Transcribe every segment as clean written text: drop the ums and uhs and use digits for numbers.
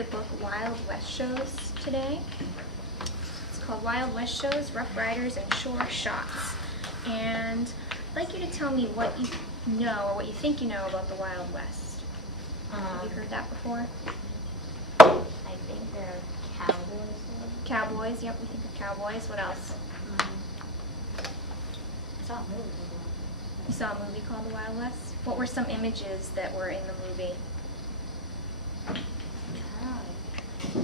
the book Wild West Shows today. It's called Wild West Shows, Rough Riders, and Shore Shots. And I'd like you to tell me what you know or what you think you know about the Wild West. Have you heard that before? I think they're cowboys. Cowboys, yep, we think of cowboys. What else? I saw a movie. You saw a movie called The Wild West? What were some images that were in the movie? You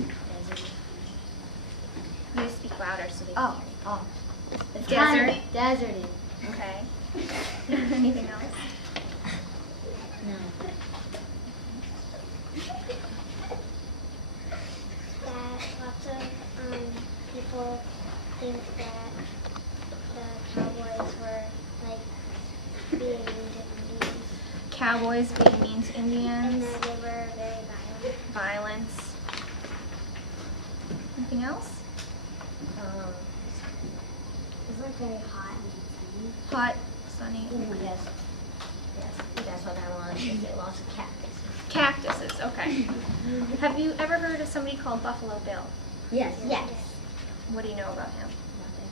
need to speak louder so they can hear you. It's Desert. kind of deserty. Okay. Anything else? No. That lots of people think that the cowboys were like being mean to Indians, Cowboys being mean to and Indians. that they were very violent. Violence. Anything else? It's like very hot and Hot, sunny. sunny. Yes. Yes. That's what I wanted to say. Lots of cactus. Cactuses, okay. Have you ever heard of somebody called Buffalo Bill? Yes. Yes. What do you know about him? Nothing.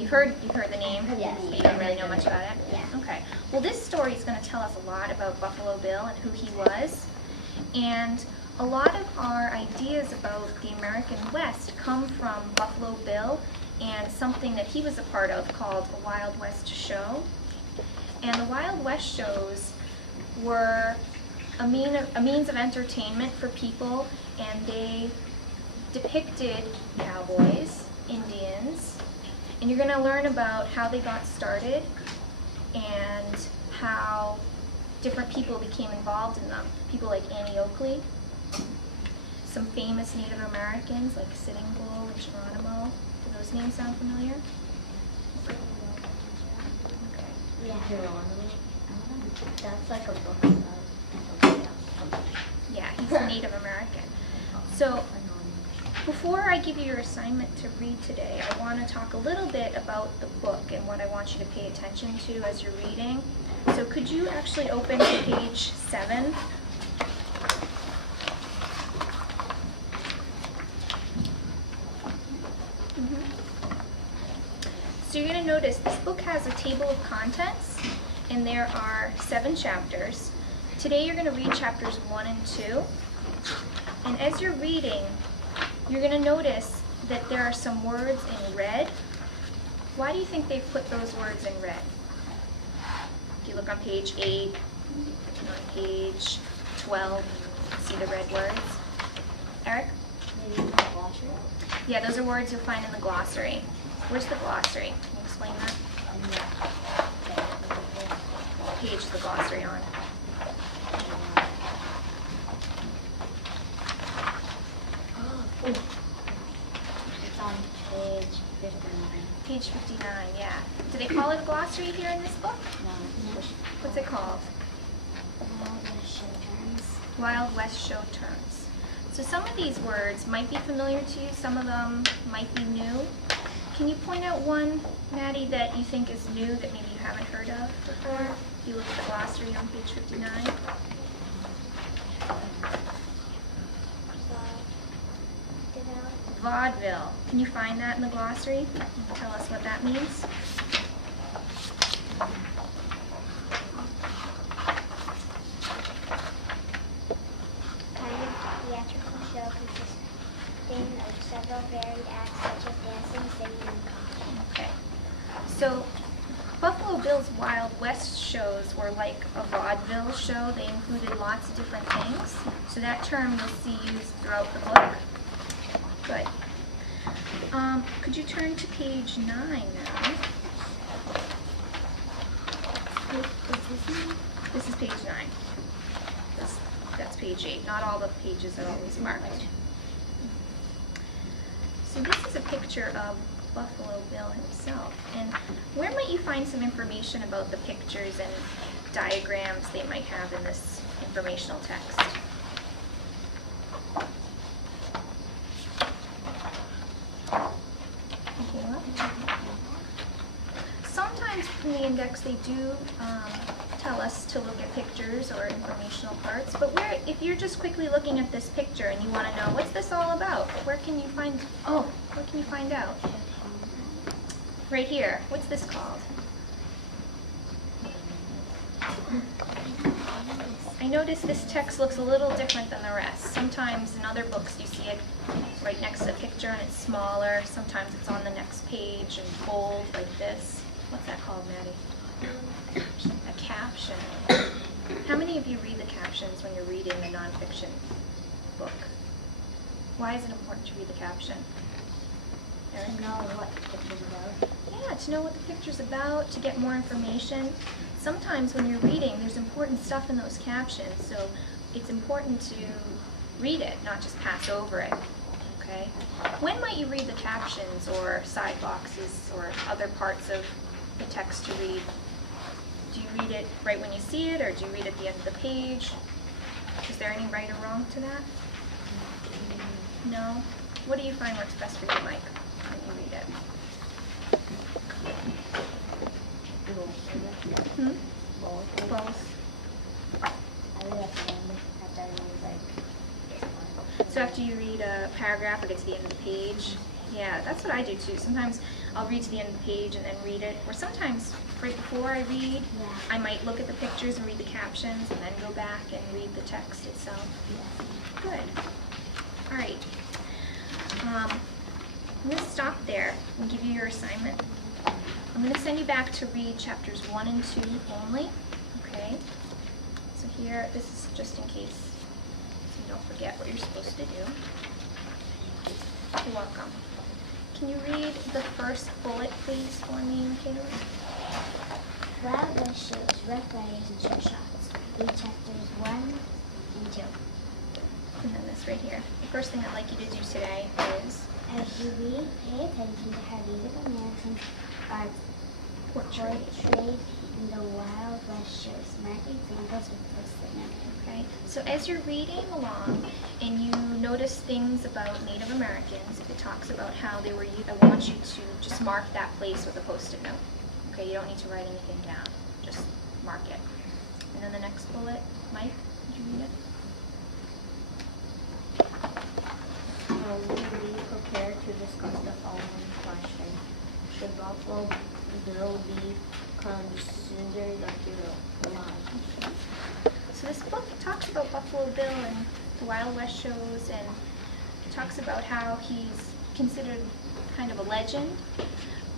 You've heard the name? Yes. But you don't really know much about it? Yeah. Okay. Well, this story is going to tell us a lot about Buffalo Bill and who he was. And a lot of our ideas about the American West come from Buffalo Bill and something that he was a part of called a Wild West show. And the Wild West shows were a means of entertainment for people, and they depicted cowboys, Indians, and you're going to learn about how they got started and how different people became involved in them. People like Annie Oakley, some famous Native Americans like Sitting Bull and Geronimo. Do those names sound familiar? Okay. Yeah. That's like a book about. Yeah, he's a Native American. So before I give you your assignment to read today, I want to talk a little bit about the book and what I want you to pay attention to as you're reading. So could you actually open to page 7? So you're going to notice this book has a table of contents, and there are 7 chapters. Today you're going to read chapters 1 and 2. And as you're reading, you're going to notice that there are some words in red. Why do you think they've put those words in red? If you look on page 8, on page 12, see the red words? Eric? Maybe the glossary. Yeah, those are words you'll find in the glossary. Where's the glossary? Can you explain that? What page is the glossary on? It's on page 59. Page 59, yeah. Do they call it a glossary here in this book? No. What's it called? Wild West show terms. So some of these words might be familiar to you, some of them might be new. Can you point out one, Maddie, that you think is new that maybe you haven't heard of before? If you look at the glossary on page 59. Vaudeville. Can you find that in the glossary? And tell us what that means? Kind of theatrical show consisting of several varied acts such as dancing, singing, and comedy. Okay. So Buffalo Bill's Wild West shows were like a vaudeville show. They included lots of different things. So that term you'll see used throughout the book. Good. Could you turn to page 9 now? This is page 9. That's page 8. Not all the pages are always marked. So this is a picture of Buffalo Bill himself. And where might you find some information about the pictures and diagrams they might have in this informational text? Sometimes in the index they do tell us to look at pictures or informational parts, but if you're just quickly looking at this picture and you want to know, what's this all about? What can you find out? Right here. What's this called? I noticed this text looks a little different than the rest. Sometimes in other books you see it right next to the picture and it's smaller. Sometimes it's on the next page and bold like this. What's that called, Maddie? A caption. How many of you read the captions when you're reading a nonfiction book? Why is it important to read the caption? Eric? To know what the picture's about. Yeah, to know what the picture's about, to get more information. Sometimes when you're reading, there's important stuff in those captions, so it's important to read it, not just pass over it, okay? When might you read the captions or side boxes or other parts of the text to read? Do you read it right when you see it, or do you read at the end of the page? Is there any right or wrong to that? No? What do you find works best for you, Mike, when you read it? Both. So after you read a paragraph or get to the end of the page, yeah, that's what I do too. Sometimes I'll read to the end of the page and then read it, or sometimes right before I read, I might look at the pictures and read the captions and then go back and read the text itself. Good. All right. I'm going to stop there and give you your assignment. I'm going to send you back to read chapters 1 and 2 only, okay? So here, this is just in case so you don't forget what you're supposed to do. You're welcome. Can you read the first bullet, please, for me, Michaela? Wild West shows rough riders and short shots. Read chapters 1 and 2. And then this right here. The first thing I'd like you to do today is As you read, pay attention to how Native Americans are portrayed in the Wild West shows. Mark examples with post-it notes. okay. So as you're reading along and you notice things about Native Americans, if it talks about how they were used, I want you to just mark that place with a post-it note. Okay, you don't need to write anything down. Just mark it. And then the next bullet, Mike, did you read it? We be prepared to discuss the following question. Should Buffalo Bill be considered a hero? Why? So this book talks about Buffalo Bill and the Wild West shows, and it talks about how he's considered kind of a legend.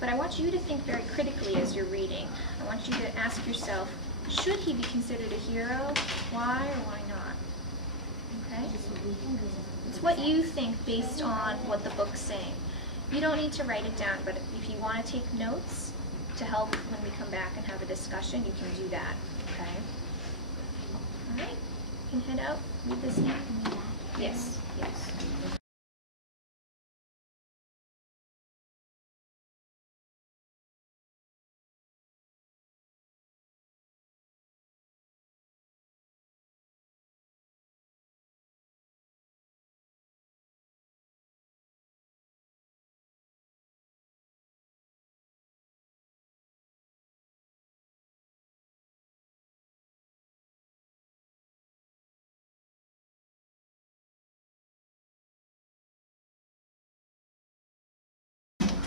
But I want you to think very critically as you're reading. I want you to ask yourself, should he be considered a hero? Why or why not? Okay? It's what you think based on what the book's saying. You don't need to write it down, but if you want to take notes to help when we come back and have a discussion, you can do that, okay? All right, you can head out, read this now. Yes, yes.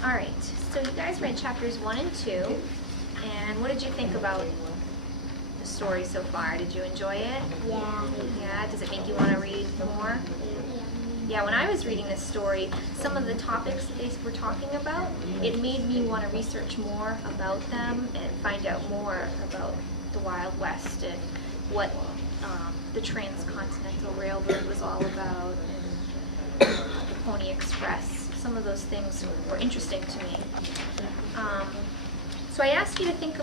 All right, so you guys read chapters 1 and 2, and what did you think about the story so far? Did you enjoy it? Yeah. Yeah, does it make you want to read more? Yeah, when I was reading this story, some of the topics that they were talking about, it made me want to research more about them and find out more about the Wild West and what the Transcontinental Railroad was all about, and the Pony Express. Some of those things were interesting to me. So I asked you to think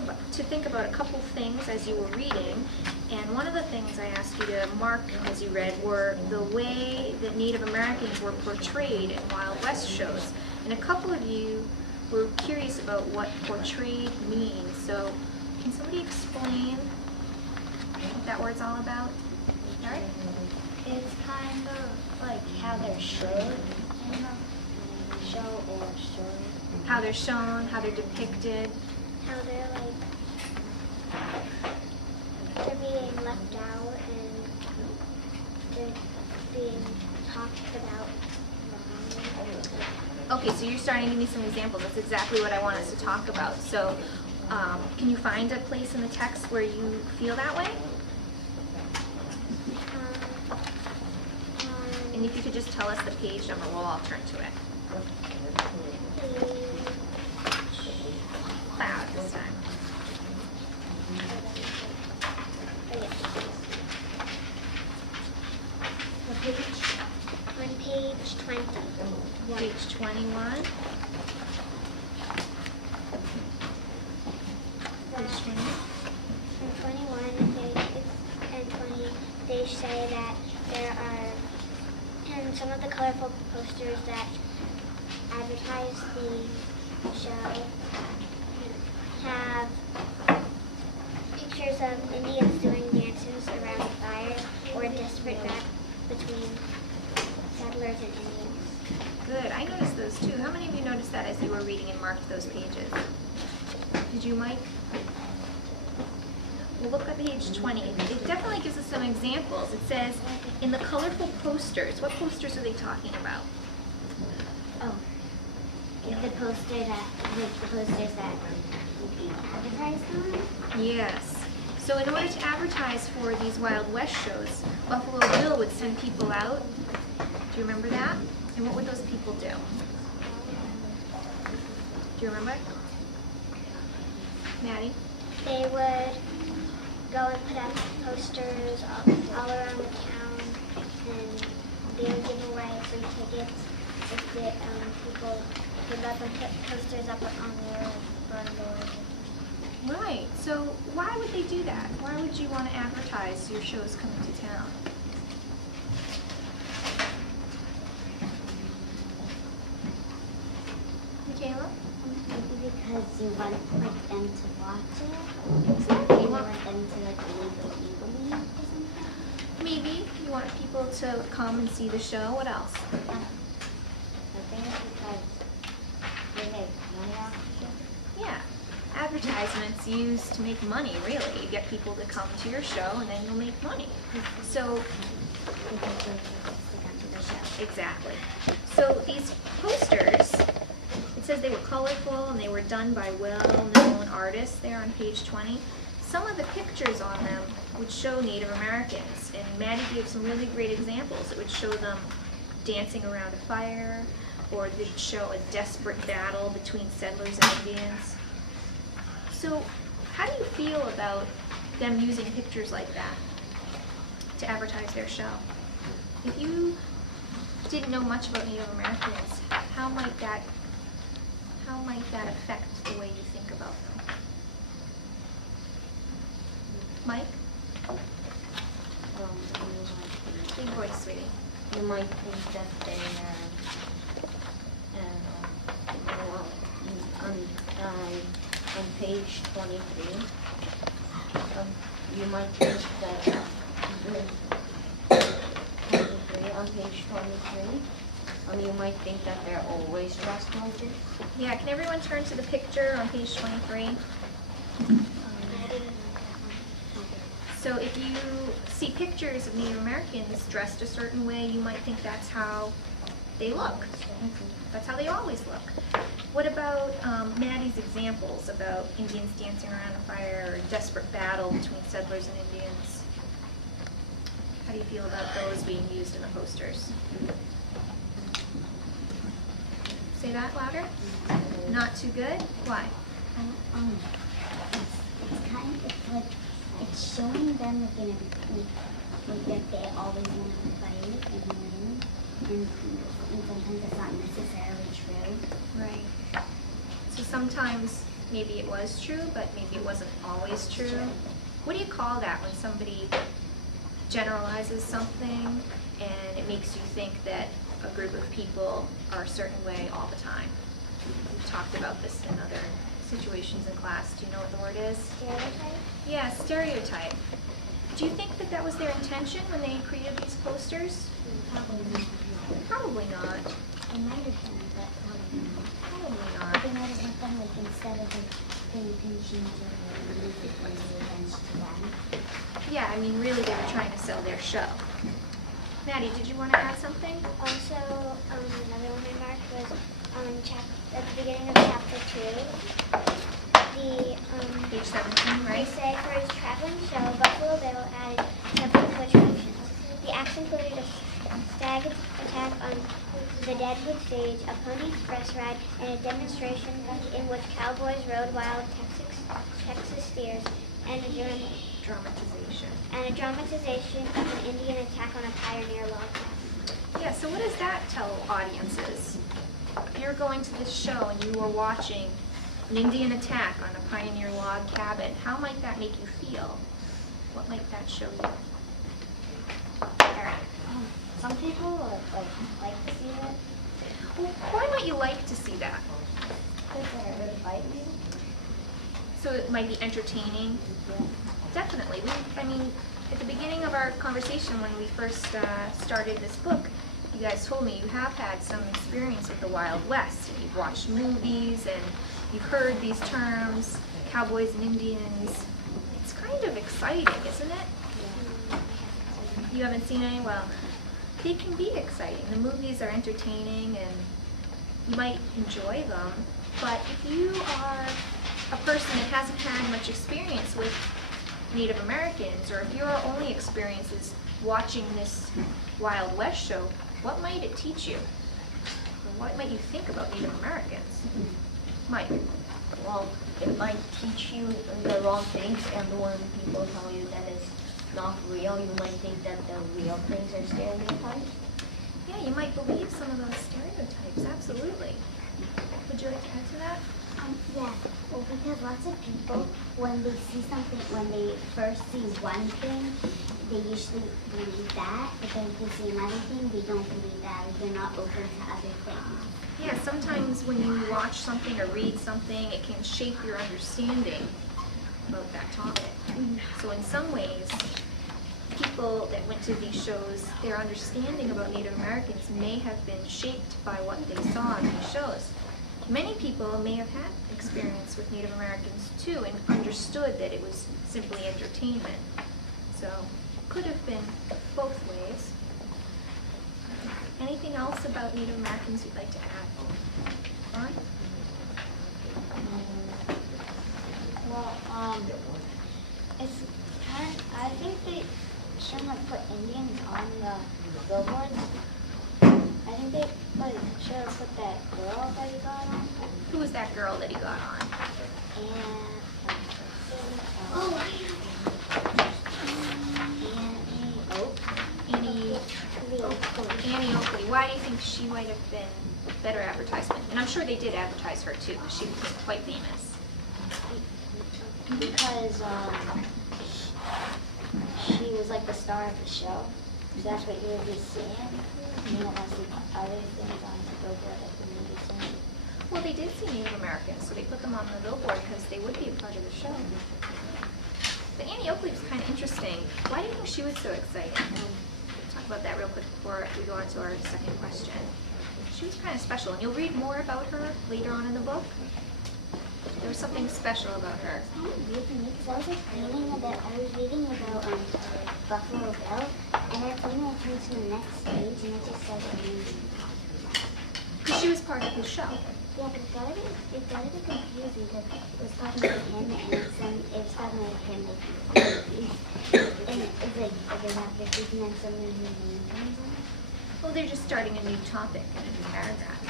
about a couple things as you were reading, and one of the things I asked you to mark as you read were the way that Native Americans were portrayed in Wild West shows. And a couple of you were curious about what portrayed means. So can somebody explain what that word's all about? All right? It's kind of like how they're showed. Show or show. How they're shown, how they're depicted. How they're like they're being left out and they're being talked about wrong. Okay, so you're starting to give me some examples. That's exactly what I want us to talk about. So, can you find a place in the text where you feel that way? And if you could just tell us the page number, we'll all turn to it. Loud this time. On page 20. Page 21. Page 20. On 21 and 20, they say that there are, and some of the colorful posters that advertise the show have pictures of Indians doing dances around a fire or a desperate battle between settlers and Indians. Good. I noticed those too. How many of you noticed that as you were reading and marked those pages? Did you, Mike? Well, look at page 20. It definitely gives us some examples. It says, in the colorful posters. What posters are they talking about? Oh, the posters that would be advertised on? Yes. So in order to advertise for these Wild West shows, Buffalo Bill would send people out. Do you remember that? And what would those people do? Do you remember? Maddie? They would go and put up posters all around the town, and they would give away free tickets if the people would let them put posters up on their barn doors. Right. So why would they do that? Why would you want to advertise your shows coming to town? Michaela? Maybe because you want them to watch it. Exactly. You want them to legally or something. Maybe you want people to come and see the show. What else? I think it's because they make money off the show. Yeah. Advertisements used to make money, really. You get people to come to your show and then you'll make money. So, exactly. So these posters, it says they were colorful and they were done by well-known artists there on page 20. Some of the pictures on them would show Native Americans, and Maddie gave some really great examples. It would show them dancing around a fire, or they'd show a desperate battle between settlers and Indians. So how do you feel about them using pictures like that to advertise their show? If you didn't know much about Native Americans, how might that affect the way you think about them? Mike? Big voice, sweetie. You might think that they on page 23, you might think that on page 23, you might think that they're always dressed like this. Yeah, can everyone turn to the picture on page 23? So if you see pictures of Native Americans dressed a certain way, you might think that's how they look. That's how they always look. What about Maddie's examples about Indians dancing around a fire, or a desperate battle between settlers and Indians? How do you feel about those being used in the posters? Say that louder. Not too good? Why? It's kind of like, it's showing them like that they always want to fight and win, and sometimes it's not necessarily true. Right. So sometimes maybe it was true, but maybe it wasn't always true. What do you call that when somebody generalizes something and it makes you think that a group of people are a certain way all the time? We've talked about this in other situations in class. Do you know what the word is? Stereotype? Yeah, stereotype. Do you think that that was their intention when they created these posters? Probably not. Probably not. It might have been, but probably not. Probably They not. might have been like instead of like paying attention to the music or the events to them. Yeah, I mean, really, they were trying to sell their show. Maddie, did you want to add something? Also, another one I marked was at the beginning of chapter 2. Page 17, right? They say for his traveling show, Buffalo Bill added several new attractions. The acts included a stag attack on the Deadwood stage, a pony express ride, and a demonstration in which cowboys rode wild Texas steers, and a dramatization of an Indian attack on a pioneer log cabin. Yeah, so what does that tell audiences? If you're going to this show and you are watching an Indian attack on a pioneer log cabin, how might that make you feel? What might that show you? Erin. Some people like to see that. Well, why might you like to see that? Because they're really fighting. So it might be entertaining? Yeah. Definitely. I mean, at the beginning of our conversation when we first started this book, you guys told me you have had some experience with the Wild West. And you've watched movies and you've heard these terms, cowboys and Indians. It's kind of exciting, isn't it? Yeah. You haven't seen any? Well, they can be exciting. The movies are entertaining and you might enjoy them. But if you are a person that hasn't had much experience with Native Americans, or if your only experience is watching this Wild West show, what might it teach you? Or what might you think about Native Americans? Mike? Well, it might teach you the wrong things, and when people tell you that it's not real, you might think that the real things are stereotypes. Yeah, you might believe some of those stereotypes, absolutely. Would you like to add to that? Yeah, well, because lots of people, when they see something, when they first see one thing, they usually believe that, but then if they see another thing, they don't believe that, or they're not open to other things. Yeah, sometimes when you watch something or read something, it can shape your understanding about that topic. So in some ways, people that went to these shows, their understanding about Native Americans may have been shaped by what they saw in these shows. Many people may have had experience with Native Americans too and understood that it was simply entertainment. So it could have been both ways. Anything else about Native Americans you'd like to add? Lauren? Well, it's kind of, I think they shouldn't have put Indians on the billboards. I think they should have put that girl that he got on. Who was that girl that he got on? Annie Oakley. Why do you think she might have been better advertisement? And I'm sure they did advertise her too, because she became quite famous. Because she was like the star of the show. So that's what you would be seeing. You don't want to see other things on the billboard that you would be seeing. Well, they did see Native Americans, so they put them on the billboard because they would be a part of the show. But Annie Oakley was kind of interesting. Why do you think she was so exciting? We'll talk about that real quick before we go on to our second question. She was kind of special, and you'll read more about her later on in the book. There was something special about her. Because I was reading about Buffalo Bill, and then suddenly I turned to the next page, and it just says amazing. Because she was part of his show. Yeah, but it got a bit confusing because it was talking about him, and it was talking about him like and it's like they have pictures, and then suddenly his name comes on. Well, they're just starting a new topic in a new paragraph.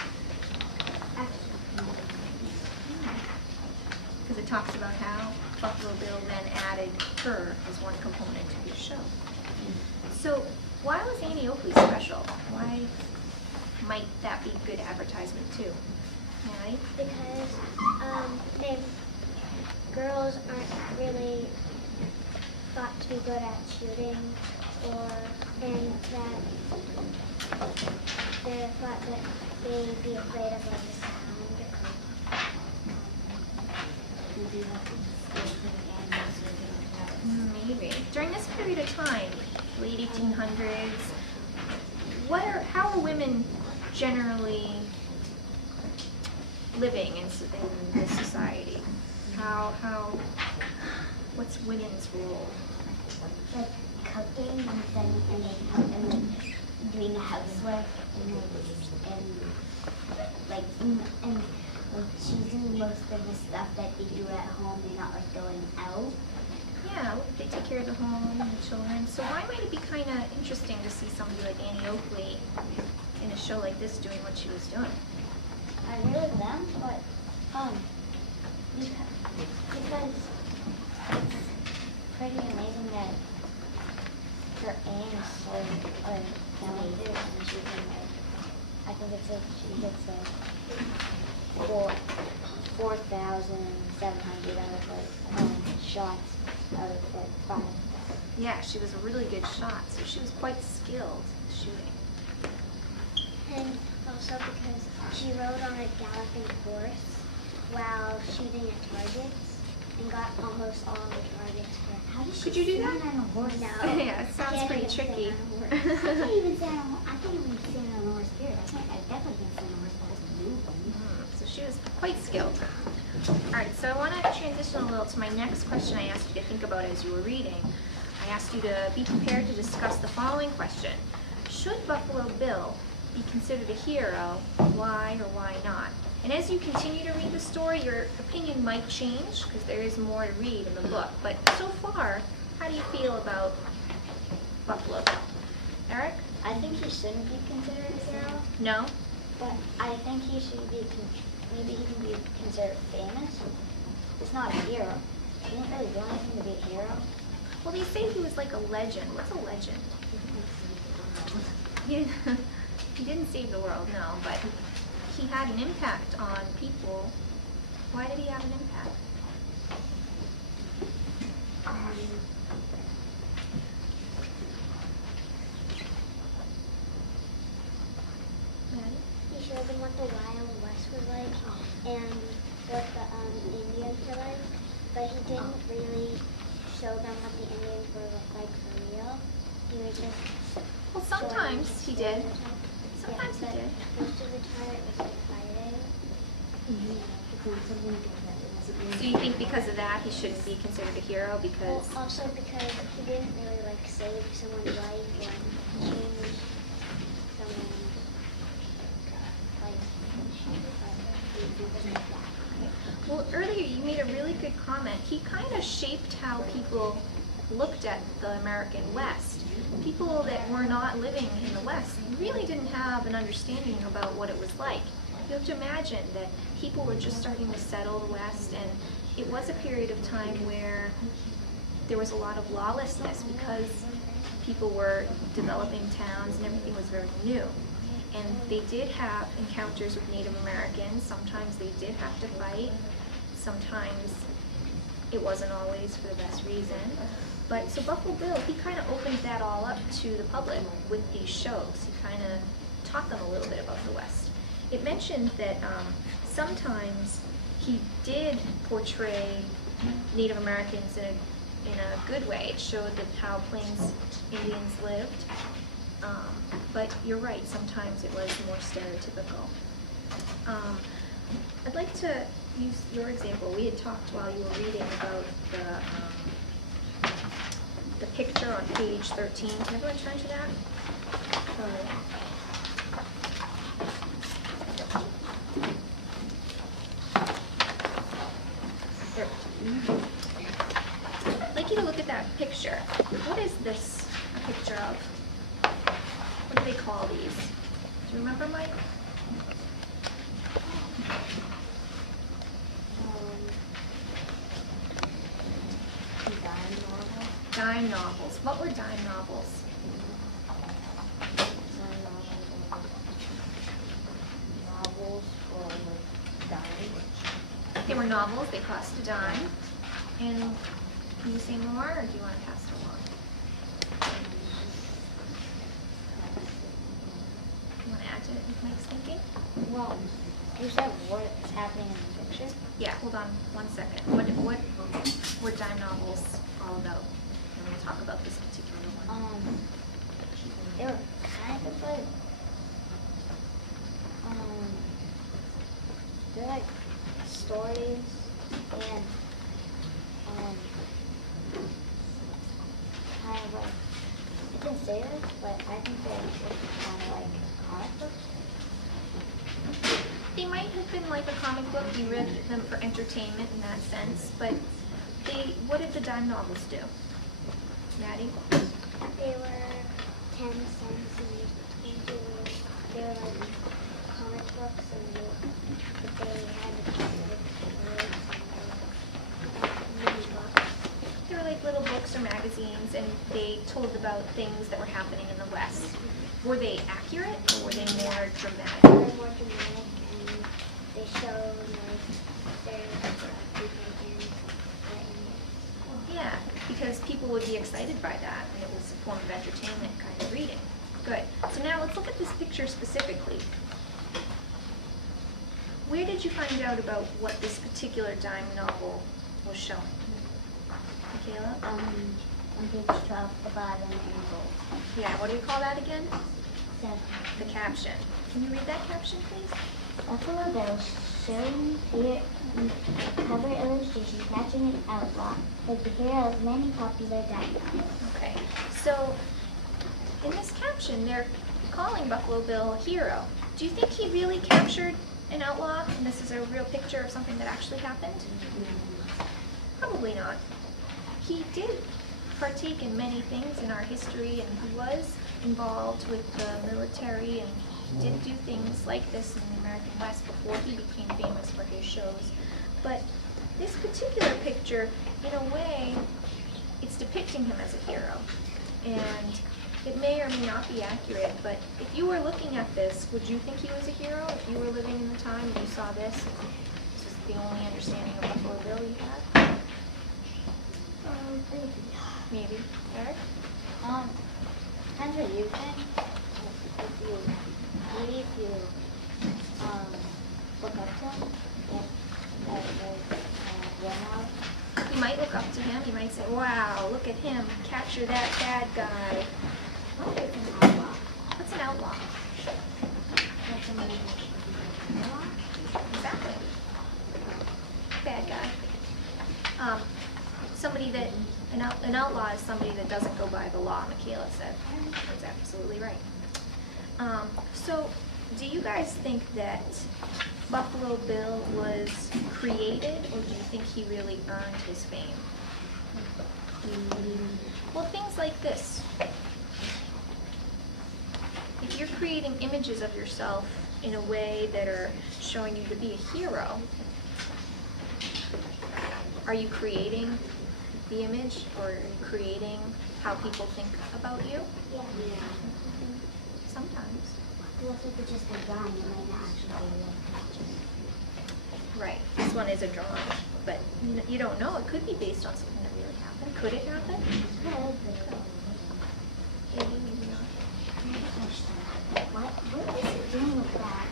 Because it talks about how Buffalo Bill then added her as one component to his show. So why was Annie Oakley special? Why might that be good advertisement too? Maddie? Because girls aren't really thought to be good at shooting, and that they're thought that they'd be afraid of like the sound. Maybe. During this period of time, late 1800s, how are women generally living in this society? What's women's role? like cooking and doing housework and she's doing most of the stuff that they do at home. They're not like going out. Yeah, they take care of the home and the children. So why might it be kind of interesting to see somebody like Annie Oakley in a show like this doing what she was doing? I agree with them, but because it's pretty amazing that her aim is so talented, and she can I think she gets 4,700 out of shots out of 5. Yeah, she was a really good shot, so she was quite skilled shooting. And also because she rode on a galloping horse while shooting at targets and got almost all the targets hit. How does she Could you do stand that? on a horse? No. Yeah, it sounds Can't pretty even tricky. stand on a horse. I can't even stand on. I can't even stand on a horse. Period. I definitely can't stand on a horse. But it's moving. So she was quite skilled. All right, so I want to transition a little to my next question I asked you to think about as you were reading. I asked you to be prepared to discuss the following question. Should Buffalo Bill be considered a hero? Why or why not? And as you continue to read the story, your opinion might change because there is more to read in the book. But so far, how do you feel about Buffalo Bill? Eric? I think he shouldn't be considered a hero, No? but I think he should be, maybe he can be considered famous. He's not a hero. He didn't really do anything to be a hero. Well, they say he was like a legend. What's a legend? He didn't save the world, no, but he had an impact on people. Why did he have an impact? Maddie? He showed them what the Wild West was like and what the Indians were like, but he didn't really show them what the Indians were like for real. He was just Well, sometimes he did. stereotypes. Sometimes he But did. most of the time it was like fighting. It's not something that it wasn't. So you think because of that he shouldn't be considered a hero Well, because... also because he didn't really like save someone's life or change someone's life. Well, earlier you made a really good comment. He kind of shaped how people looked at the American West. People that were not living in the West really didn't have an understanding about what it was like. You have to imagine that people were just starting to settle the West, and it was a period of time where there was a lot of lawlessness because people were developing towns and everything was very new. And they did have encounters with Native Americans. Sometimes they did have to fight. Sometimes it wasn't always for the best reason. But so Buffalo Bill, he kind of opened that all up to the public with these shows. He kind of taught them a little bit about the West. It mentioned that sometimes he did portray Native Americans in a good way. It showed that how Plains Indians lived. But you're right, sometimes it was more stereotypical. I'd like to use your example. We had talked while you were reading about the picture on page 13. Can everyone turn to that? I'd like you to look at that picture. What is this a picture of? What do they call these? Do you remember, Mike? Dime novels. What were dime novels? Novels for dimes. They were novels. They cost a dime. And can you say more, or do you want to pass it along? You want to add to Mike's thinking? Well, you said what's happening in the picture? Yeah, hold on 1 second. What were dime novels all about? And we'll talk about this particular one. They were kind of like, they're like stories and, It didn't say this, but I think that it's kind of like comic books. They might have been like a comic book. You read them for entertainment in that sense, but what did the dime novels do? Maddie? They were 10 cents and they were like comic books and they had like words and mini books. They were like little books or magazines, and they told about things that were happening in the West. Were they accurate, or were they more dramatic? They were more dramatic and they showed like stereotypes of people in the Indians. Yeah, because people would be excited by that, and it was a form of entertainment kind of reading. Good. So now let's look at this picture specifically. Where did you find out about what this particular dime novel was showing? Michaela? On page 12, the bottom and gold. Yeah, what do you call that again? 7. The caption. Can you read that caption, please? Buffalo Bill showing here in cover illustration catching an outlaw was the hero of many popular dime novels. Okay, so in this caption, they're calling Buffalo Bill a hero. Do you think he really captured an outlaw, and this is a real picture of something that actually happened? Probably not. He did partake in many things in our history, and he was involved with the military, and he did do things like this in the American West before he became famous for his shows. But this particular picture, in a way, it's depicting him as a hero. And it may or may not be accurate, but if you were looking at this, would you think he was a hero? If you were living in the time and you saw this, this is the only understanding of Buffalo Bill you had? Maybe. Eric? Depends what you think. Maybe if you look up to him, You might look up to him. You might say, wow, look at him. Capture that bad guy. What is an outlaw? What's an outlaw? That's somebody who's an outlaw? Exactly. Bad guy. Somebody that, an outlaw is somebody that doesn't go by the law, Michaela said. That's absolutely right. So, do you guys think that Buffalo Bill was created, or do you think he really earned his fame? Well, things like this. If you're creating images of yourself in a way that are showing you to be a hero, are you creating the image, or are you creating how people think about you? Yeah. Sometimes. Well, if it's just a drawing, it might not actually be a real picture. Right. This one is a drawing, but you don't know. It could be based on something that really happened. Could it happen? Maybe, maybe not. Another question. What is it doing with that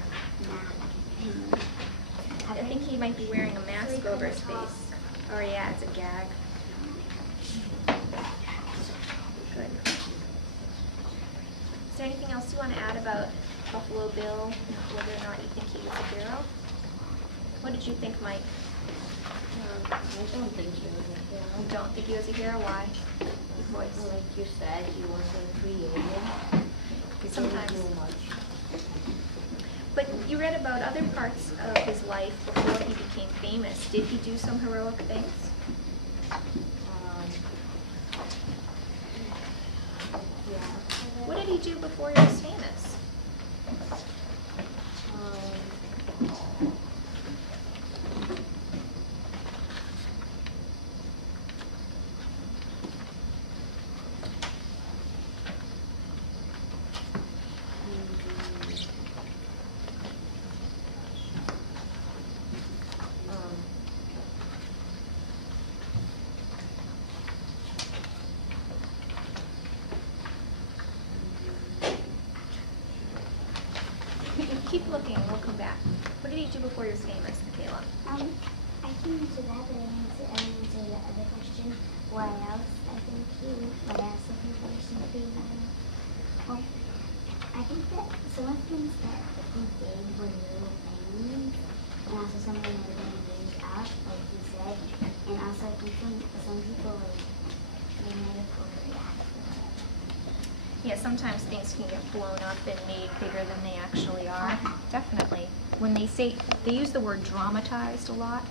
mask? I think he might be wearing a mask over his face. Oh yeah, it's a gag. Good. Is there anything else you want to add about Buffalo Bill, and whether or not you think he was a hero? What did you think, Mike? I don't think he was a hero. You don't think he was a hero? Why? Big voice. Like you said, he wasn't created. He Sometimes. didn't do much. But you read about other parts of his life before he became famous. Did he do some heroic things? Yeah. What did he do before he was famous? Keep looking, we'll come back. What did he do before he was famous, Michaela? I can answer that, but I didn't answer the other question. What else? I think what else if you person being well, I think that some of the things that he did were little things, and also something that really raised up, like he said, and also I think some people like they might have overreacted. Yeah, sometimes things can get blown up and made bigger than they actually are. Definitely. When they say, they use the word dramatized a lot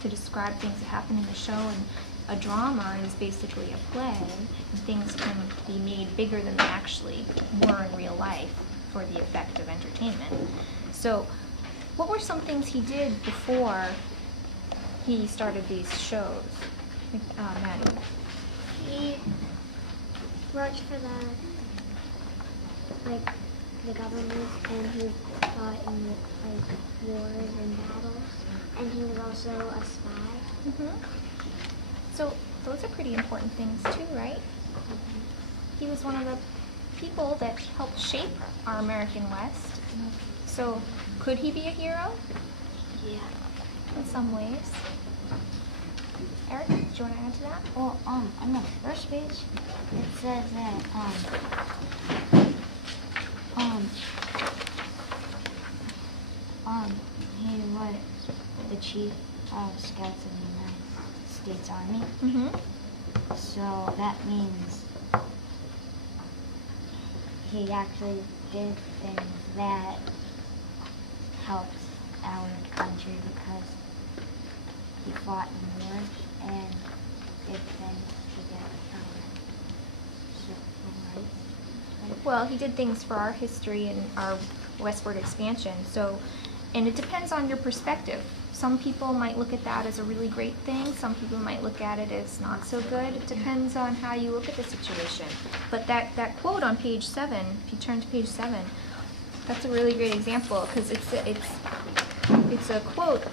to describe things that happen in the show, and a drama is basically a play, and things can be made bigger than they actually were in real life for the effect of entertainment. So, what were some things he did before he started these shows? Maddie? He worked for the government, and he fought in wars and battles, and he was also a spy. So those are pretty important things too, right? He was one of the people that helped shape our American West. So could he be a hero? Yeah. In some ways. Eric, do you want to add to that? Well, on the first page, it says that, he was the chief of Scouts of the United States Army. Mm-hmm. So that means he actually did things that helped our country because he fought in wars and did things to get our civil rights. Well, he did things for our history and our westward expansion. So, and it depends on your perspective. Some people might look at that as a really great thing. Some people might look at it as not so good. It depends on how you look at the situation. But that quote on page 7, if you turn to page 7, that's a really great example because it's a quote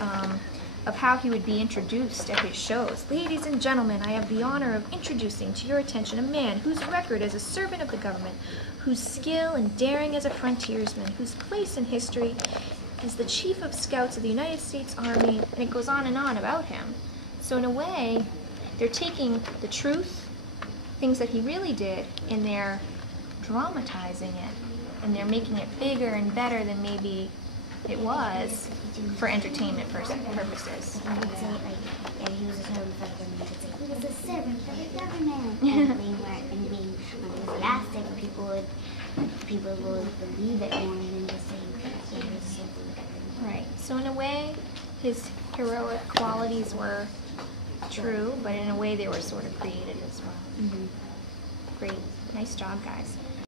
of how he would be introduced at his shows. Ladies and gentlemen, I have the honor of introducing to your attention a man whose record as a servant of the government, whose skill and daring as a frontiersman, whose place in history as the Chief of Scouts of the United States Army, and it goes on and on about him. So in a way, they're taking the truth, things that he really did, and they're dramatizing it, and they're making it bigger and better than maybe it was for entertainment purposes. He would say, like, if he was a servant for the government, he would say, he was a servant for the government. And being enthusiastic, people would believe it more than just saying that he was a servant for the government. Right. So in a way, his heroic qualities were true, but in a way they were sort of created as well. Mm-hmm. Great. Nice job, guys.